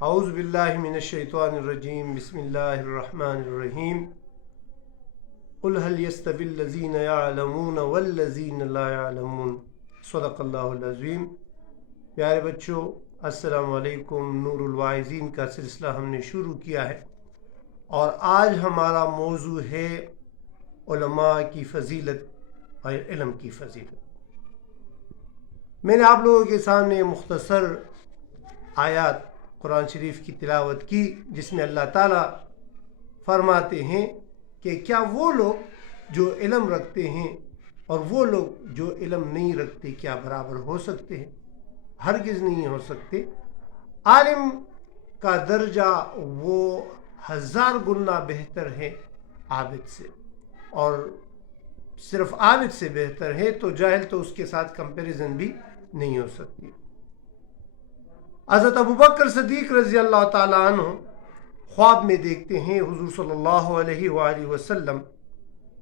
اعوذ باللہ من الشیطان الرجیم بسم اللہ الرحمن الرحیم قل هل يستوي الذین یعلمون والذین لا یعلمون صدق اللہ العظیم۔ پیارے بچوں، السلام علیکم۔ نور الواعظین کا سلسلہ ہم نے شروع کیا ہے اور آج ہمارا موضوع ہے علماء کی فضیلت اور علم کی فضیلت۔ میں نے آپ لوگوں کے سامنے مختصر آیات قرآن شریف کی تلاوت کی، جس میں اللہ تعالیٰ فرماتے ہیں کہ کیا وہ لوگ جو علم رکھتے ہیں اور وہ لوگ جو علم نہیں رکھتے کیا برابر ہو سکتے ہیں؟ ہرگز نہیں ہو سکتے۔ عالم کا درجہ وہ 1000 گنا بہتر ہے عابد سے، اور صرف عابد سے بہتر ہے، تو جاہل تو اس کے ساتھ کمپیریزن بھی نہیں ہو سکتی۔ حضرت ابوبکر صدیق رضی اللہ تعالیٰ عنہ خواب میں دیکھتے ہیں حضور صلی اللہ علیہ وآلہ وسلم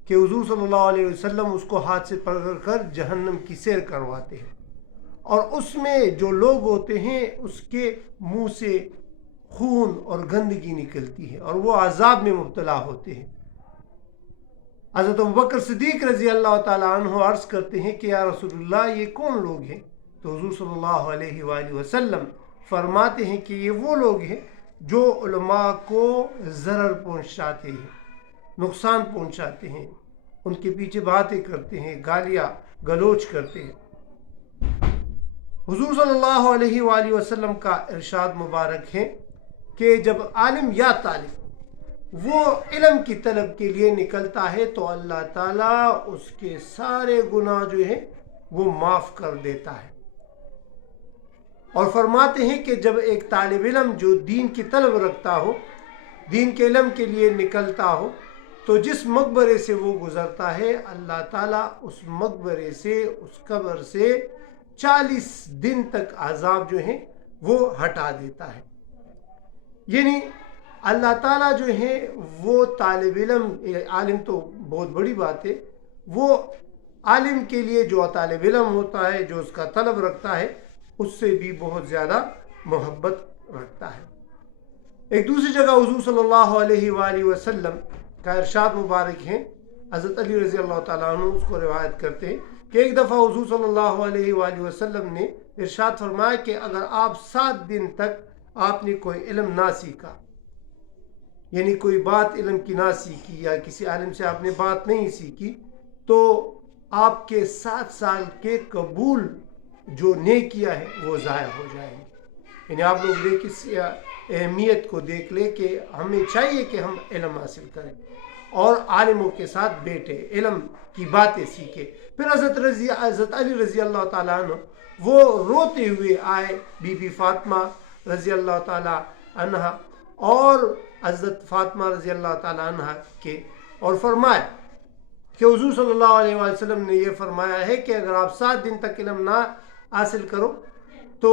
کہ حضور صلی اللہ علیہ وسلم اس کو ہاتھ سے پکڑ کر جہنم کی سیر کرواتے ہیں، اور اس میں جو لوگ ہوتے ہیں اس کے منہ سے خون اور گندگی نکلتی ہے اور وہ عذاب میں مبتلا ہوتے ہیں۔ حضرت ابوبکر صدیق رضی اللہ تعالیٰ عنہ عرض کرتے ہیں کہ یا رسول اللہ، یہ کون لوگ ہیں؟ تو حضور صلی اللہ علیہ وآلہ وسلم فرماتے ہیں کہ یہ وہ لوگ ہیں جو علماء کو ضرر پہنچاتے ہیں، نقصان پہنچاتے ہیں، ان کے پیچھے باتیں کرتے ہیں، گالیاں گلوچ کرتے ہیں۔ حضور صلی اللہ علیہ وآلہ وسلم کا ارشاد مبارک ہے کہ جب عالم یا طالب وہ علم کی طلب کے لیے نکلتا ہے تو اللہ تعالیٰ اس کے سارے گناہ جو ہیں وہ معاف کر دیتا ہے، اور فرماتے ہیں کہ جب ایک طالب علم جو دین کی طلب رکھتا ہو، دین کے علم کے لیے نکلتا ہو، تو جس مقبرے سے وہ گزرتا ہے اللہ تعالیٰ اس مقبرے سے، اس قبر سے 40 دن تک عذاب جو ہیں وہ ہٹا دیتا ہے۔ یعنی اللہ تعالیٰ جو ہے وہ طالب علم، عالم تو بہت بڑی بات ہے، وہ عالم کے لیے جو طالب علم ہوتا ہے، جو اس کا طلب رکھتا ہے، اس سے بھی بہت زیادہ محبت رکھتا ہے۔ ایک دوسری جگہ حضور صلی اللہ علیہ وآلہ وسلم کا ارشاد مبارک ہے، حضرت علی رضی اللہ تعالیٰ عنہ اس کو روایت کرتے ہیں کہ ایک دفعہ حضور صلی اللہ علیہ وآلہ وسلم نے ارشاد فرمایا کہ اگر آپ 7 دن تک آپ نے کوئی علم نہ سیکھا، یعنی کوئی بات علم کی نہ سیکھی یا کسی عالم سے آپ نے بات نہیں سیکھی، تو آپ کے 7 سال کے قبول جو نیکیاں ہیں وہ ضائع ہو جائیں گی۔ یعنی آپ لوگ دیکھ اس اہمیت کو دیکھ لیں کہ ہمیں چاہیے کہ ہم علم حاصل کریں اور عالموں کے ساتھ بیٹھے، علم کی باتیں سیکھیں۔ پھر حضرت علی رضی اللہ تعالیٰ عنہ وہ روتے ہوئے آئے بی بی فاطمہ رضی اللہ تعالیٰ عنہ اور حضرت فاطمہ رضی اللہ تعالیٰ عنہ کے، اور فرمایا کہ حضور صلی اللہ علیہ وسلم نے یہ فرمایا ہے کہ اگر آپ 7 دن تک علم نہ حاصل کرو تو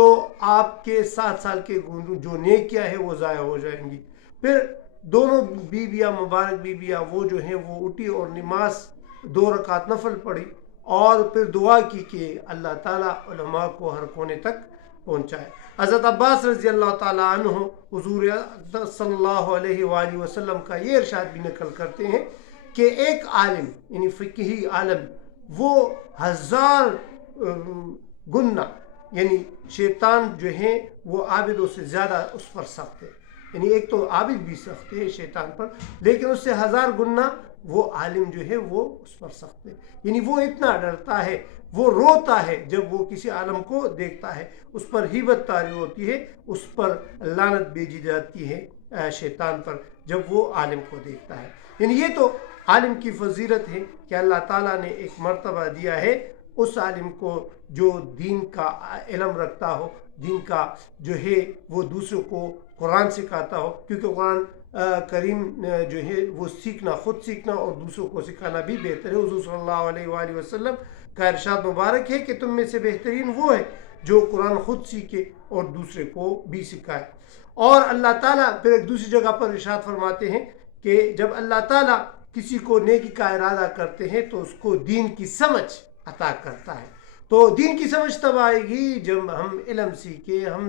آپ کے 7 سال کے جو نیکیاں ہیں وہ ضائع ہو جائیں گی۔ پھر دونوں بیویاں، مبارک بیویاں، وہ جو ہیں وہ اٹھی اور نماز 2 رکعت نفل پڑھی اور پھر دعا کی کہ اللہ تعالیٰ علماء کو ہر کونے تک پہنچائے۔ حضرت عباس رضی اللہ تعالیٰ عنہ حضور صلی اللہ علیہ وآلہ وسلم کا یہ ارشاد بھی نقل کرتے ہیں کہ ایک عالم، یعنی فقہی عالم، وہ 1000 گنا، یعنی شیطان جو ہیں وہ عابدوں سے زیادہ اس پر سخت ہے۔ یعنی ایک تو عابد بھی سخت ہے شیطان پر، لیکن اس سے 1000 گنا وہ عالم جو ہے وہ اس پر سخت ہے۔ یعنی وہ اتنا ڈرتا ہے، وہ روتا ہے جب وہ کسی عالم کو دیکھتا ہے، اس پر ہیبت طاری ہوتی ہے، اس پر لعنت بھیجی جاتی ہے شیطان پر جب وہ عالم کو دیکھتا ہے۔ یعنی یہ تو عالم کی فضیلت ہے کہ اللہ تعالیٰ نے ایک مرتبہ دیا ہے اس عالم کو جو دین کا علم رکھتا ہو، دین کا جو ہے وہ دوسروں کو قرآن سکھاتا ہو، کیونکہ قرآن کریم جو ہے وہ سیکھنا، خود سیکھنا اور دوسروں کو سکھانا بھی بہتر ہے۔ حضور صلی اللہ علیہ وآلہ وسلم کا ارشاد مبارک ہے کہ تم میں سے بہترین وہ ہے جو قرآن خود سیکھے اور دوسرے کو بھی سکھائے۔ اور اللہ تعالیٰ پھر ایک دوسری جگہ پر ارشاد فرماتے ہیں کہ جب اللہ تعالیٰ کسی کو نیکی کا ارادہ کرتے ہیں تو اس کو دین کی سمجھ عطا کرتا ہے۔ تو دین کی سمجھ تب آئے گی جب ہم علم سیکھیں، ہم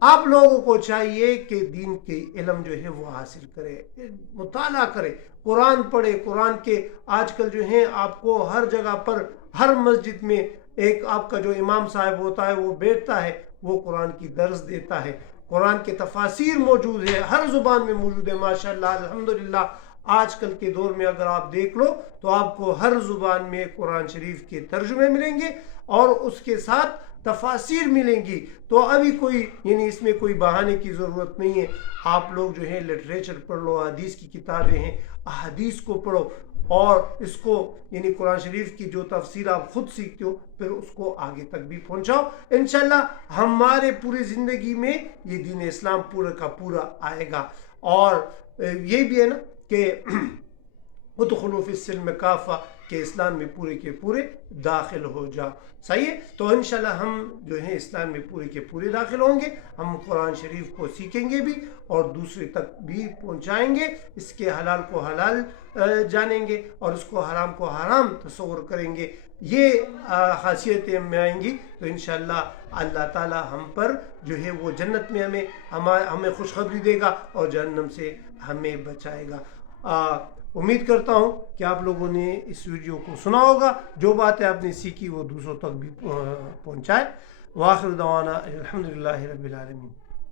آپ لوگوں کو چاہیے کہ دین کے علم جو ہے وہ حاصل کرے، مطالعہ کرے، قرآن پڑھے، قرآن کے آج کل جو ہیں آپ کو ہر جگہ پر، ہر مسجد میں ایک آپ کا جو امام صاحب ہوتا ہے وہ بیٹھتا ہے، وہ قرآن کی درس دیتا ہے، قرآن کے تفاسیر موجود ہے، ہر زبان میں موجود ہے ماشاءاللہ الحمدللہ۔ آج کل کے دور میں اگر آپ دیکھ لو تو آپ کو ہر زبان میں قرآن شریف کے ترجمے ملیں گے اور اس کے ساتھ تفاسیر ملیں گی۔ تو ابھی کوئی یعنی اس میں کوئی بہانے کی ضرورت نہیں ہے، آپ لوگ جو ہے لٹریچر پڑھ لو، حدیث کی کتابیں ہیں، احادیث کو پڑھو اور اس کو یعنی قرآن شریف کی جو تفسیر آپ خود سیکھتے ہو پھر اس کو آگے تک بھی پہنچاؤ، انشاءاللہ ہمارے پوری زندگی میں یہ دین اسلام پورا کا پورا آئے گا۔ اور یہ بھی ہے نا کہ ادخلوا فی السلم کافہ، کہ اسلام میں پورے کے پورے داخل ہو جاؤ، صحیح ہے۔ تو انشاءاللہ ہم جو ہیں اسلام میں پورے کے پورے داخل ہوں گے، ہم قرآن شریف کو سیکھیں گے بھی اور دوسرے تک بھی پہنچائیں گے، اس کے حلال کو حلال جانیں گے اور اس کو حرام کو حرام تصور کریں گے، یہ خاصیتیں میں آئیں گی تو انشاءاللہ اللہ تعالی ہم پر جو ہے وہ جنت میں ہمیں خوشخبری دے گا اور جہنم سے ہمیں بچائے گا۔ امید کرتا ہوں کہ آپ لوگوں نے اس ویڈیو کو سنا ہوگا، جو باتیں آپ نے سیکھی وہ دوسروں تک بھی پہنچائے۔ وآخر دعوانا الحمدللہ رب العالمین۔